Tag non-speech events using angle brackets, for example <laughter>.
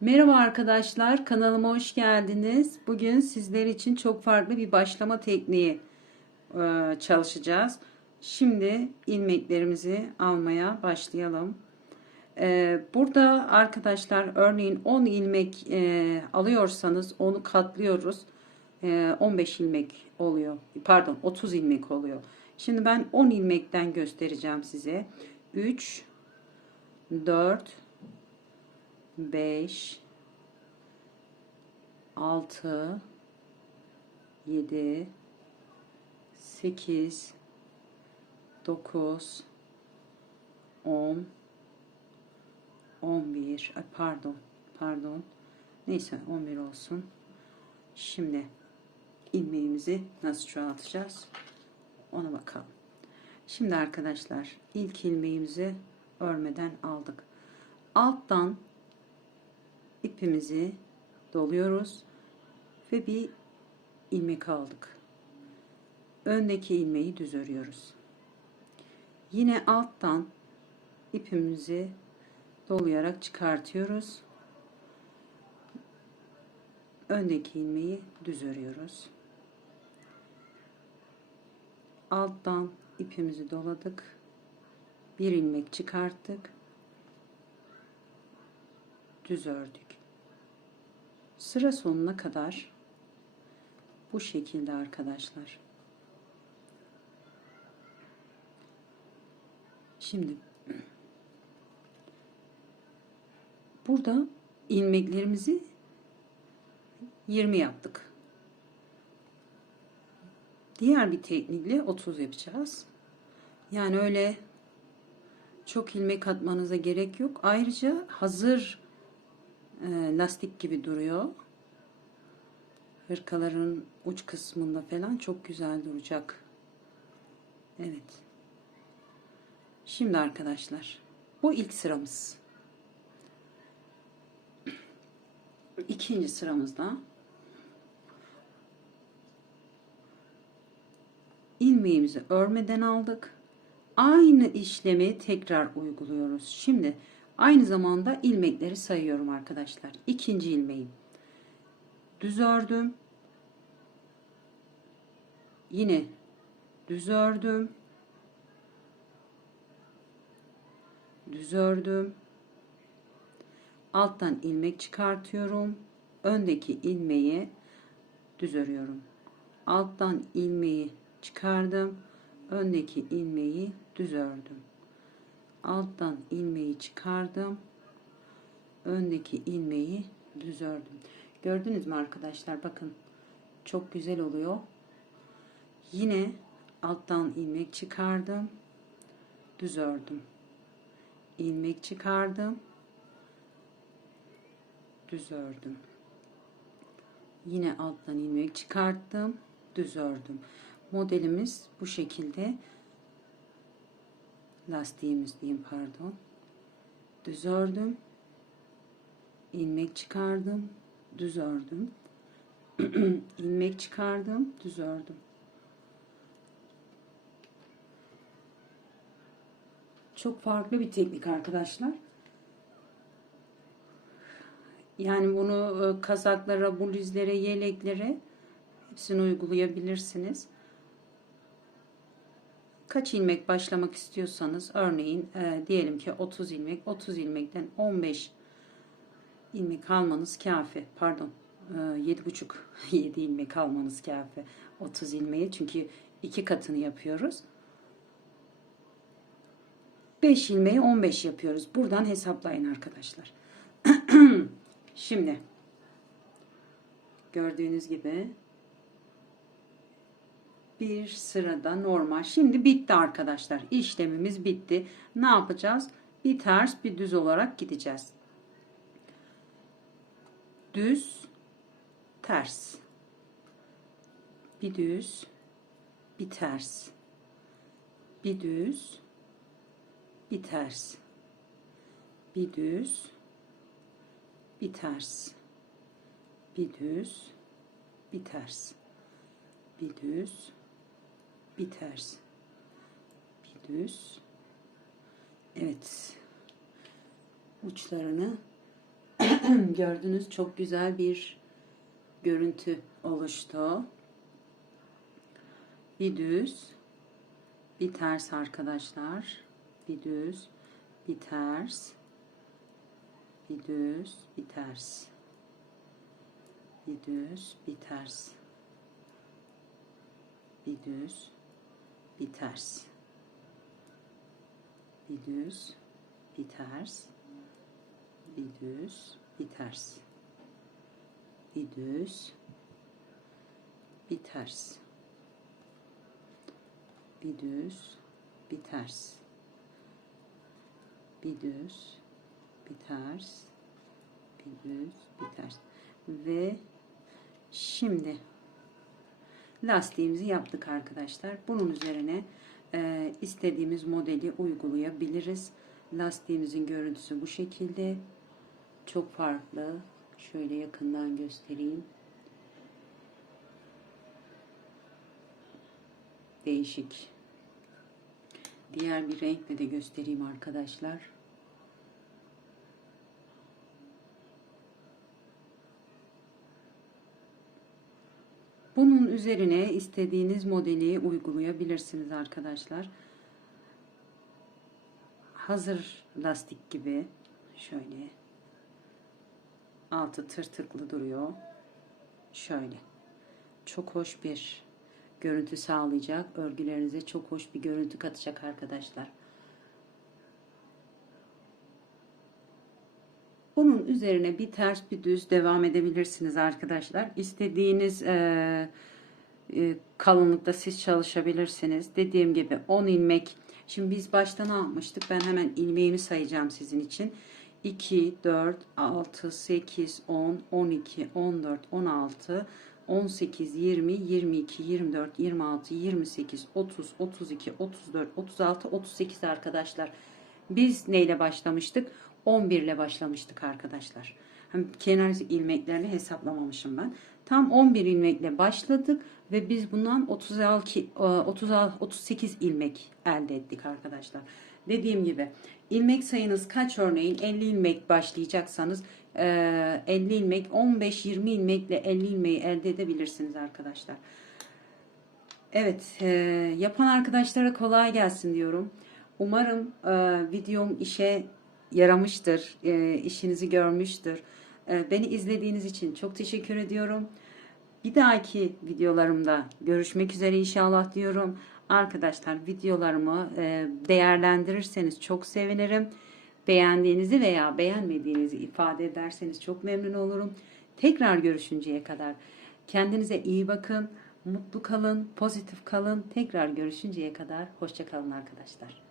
Merhaba arkadaşlar, kanalıma hoş geldiniz. Bugün sizler için çok farklı bir başlama tekniği e, çalışacağız. Şimdi ilmeklerimizi almaya başlayalım. E, Burada arkadaşlar örneğin 10 ilmek e, alıyorsanız onu katlıyoruz. E, 15 ilmek oluyor. Pardon 30 ilmek oluyor. Şimdi ben 10 ilmekten göstereceğim size. 3 4 5 6 7 8 9 10 11 ay pardon pardon. Neyse 11 olsun. Şimdi ilmeğimizi nasıl çoğaltacağız? Ona bakalım. Şimdi arkadaşlar ilk ilmeğimizi örmeden aldık. Alttan ipimizi doluyoruz ve bir ilmek aldık. Öndeki ilmeği düz örüyoruz. Yine alttan ipimizi dolayarak çıkartıyoruz. Öndeki ilmeği düz örüyoruz. Alttan ipimizi doladık. Bir ilmek çıkarttık. Düz ördük. Sıra sonuna kadar bu şekilde arkadaşlar. Şimdi burada ilmeklerimizi 20 yaptık. Diğer bir teknikle 30 yapacağız. Yani öyle çok ilmek atmanıza gerek yok. Ayrıca hazır e, lastik gibi duruyor. Hırkaların uç kısmında falan çok güzel duracak. Evet. Şimdi arkadaşlar bu ilk sıramız. İkinci sıramızda ilmeğimizi örmeden aldık. Aynı işlemi tekrar uyguluyoruz. Şimdi Aynı zamanda ilmekleri sayıyorum arkadaşlar. İkinci ilmeğim. Düz ördüm. Yine düz ördüm. Düz ördüm. Alttan ilmek çıkartıyorum. Öndeki ilmeği düz örüyorum. Alttan ilmeği çıkardım. Öndeki ilmeği düz ördüm alttan ilmeği çıkardım. Öndeki ilmeği düz ördüm gördünüz mü arkadaşlar? Bakın çok güzel oluyor. Yine alttan ilmek çıkardım. Düz ördüm ilmek çıkardım. Düz ördüm yine alttan ilmek çıkarttım. Düz ördüm modelimiz bu şekilde lastiğimiz diyeyim pardon. Düz ördüm. ilmek çıkardım. Düz ördüm. <clears throat> ilmek çıkardım. Düz ördüm. Çok farklı bir teknik arkadaşlar. Yani bunu e, kazaklara, bluzlere, yeleklere hepsini uygulayabilirsiniz kaç ilmek başlamak istiyorsanız örneğin e, diyelim ki 30 ilmek 30 ilmekten 15 ilmek almanız kafi. Pardon e, 7,5 7 <laughs> ilmek almanız kafi 30 ilmeği çünkü iki katını yapıyoruz. 5 ilmeği 15 yapıyoruz. Buradan hesaplayın arkadaşlar. <clears throat> Şimdi gördüğünüz gibi bir sırada normal. Şimdi bitti arkadaşlar. İşlemimiz bitti. Ne yapacağız? Bir ters bir düz olarak gideceğiz. Düz, ters. Bir düz, bir ters. Bir düz, bir ters. Bir düz, bir ters. Bir düz, bir ters. Bir düz, bir ters bir düz evet uçlarını <clears throat> Gördünüz çok güzel bir görüntü oluştu. Bir düz, bir ters arkadaşlar. Bir düz, bir ters. Bir düz, bir ters. Bir düz, bir ters. Bir düz, bir ters. Bir düz, bir ters. Bir düz, bir ters. Bir düz, bir ters. Bir düz, bir ters. Bir düz, bir ters. Bir düz, bir ters. Ve şimdi lastiğimizi yaptık arkadaşlar. Bunun üzerine e, istediğimiz modeli uygulayabiliriz. Lastiğimizin görüntüsü bu şekilde. Çok farklı. Şöyle yakından göstereyim. Değişik. Diğer bir renkle de göstereyim arkadaşlar. Bunun üzerine istediğiniz modeli uygulayabilirsiniz arkadaşlar. Hazır lastik gibi şöyle altı tırtıklı duruyor. Şöyle. Çok hoş bir görüntü sağlayacak. Örgülerinize çok hoş bir görüntü katacak arkadaşlar. Bunun üzerine bir ters bir düz devam edebilirsiniz arkadaşlar. İstediğiniz e, e, kalınlıkta siz çalışabilirsiniz. Dediğim gibi 10 ilmek. Şimdi biz başta ne? Ben hemen ilmeğimi sayacağım sizin için. 2, 4, 6, 8, 10, 12, 14, 16, 18, 20, 22, 24, 26, 28, 30, 32, 34, 36, 38 arkadaşlar. Biz neyle başlamıştık? 11 ile başlamıştık arkadaşlar. Kenar ilmeklerini hesaplamamışım ben. Tam 11 ilmekle başladık ve biz bundan 36 36 38 ilmek elde ettik arkadaşlar. Dediğim gibi ilmek sayınız kaç örneğin 50 ilmek başlayacaksanız 50 ilmek 15-20 ilmekle 50 ilmeği elde edebilirsiniz arkadaşlar. Evet yapan arkadaşlara kolay gelsin diyorum. Umarım videom işe yaramıştır, işinizi görmüştür. Beni izlediğiniz için çok teşekkür ediyorum. Bir dahaki videolarımda görüşmek üzere inşallah diyorum. Arkadaşlar videolarımı e, değerlendirirseniz çok sevinirim. Beğendiğinizi veya beğenmediğinizi ifade ederseniz çok memnun olurum. Tekrar görüşünceye kadar kendinize iyi bakın, mutlu kalın, pozitif kalın. Tekrar görüşünceye kadar hoşça kalın arkadaşlar.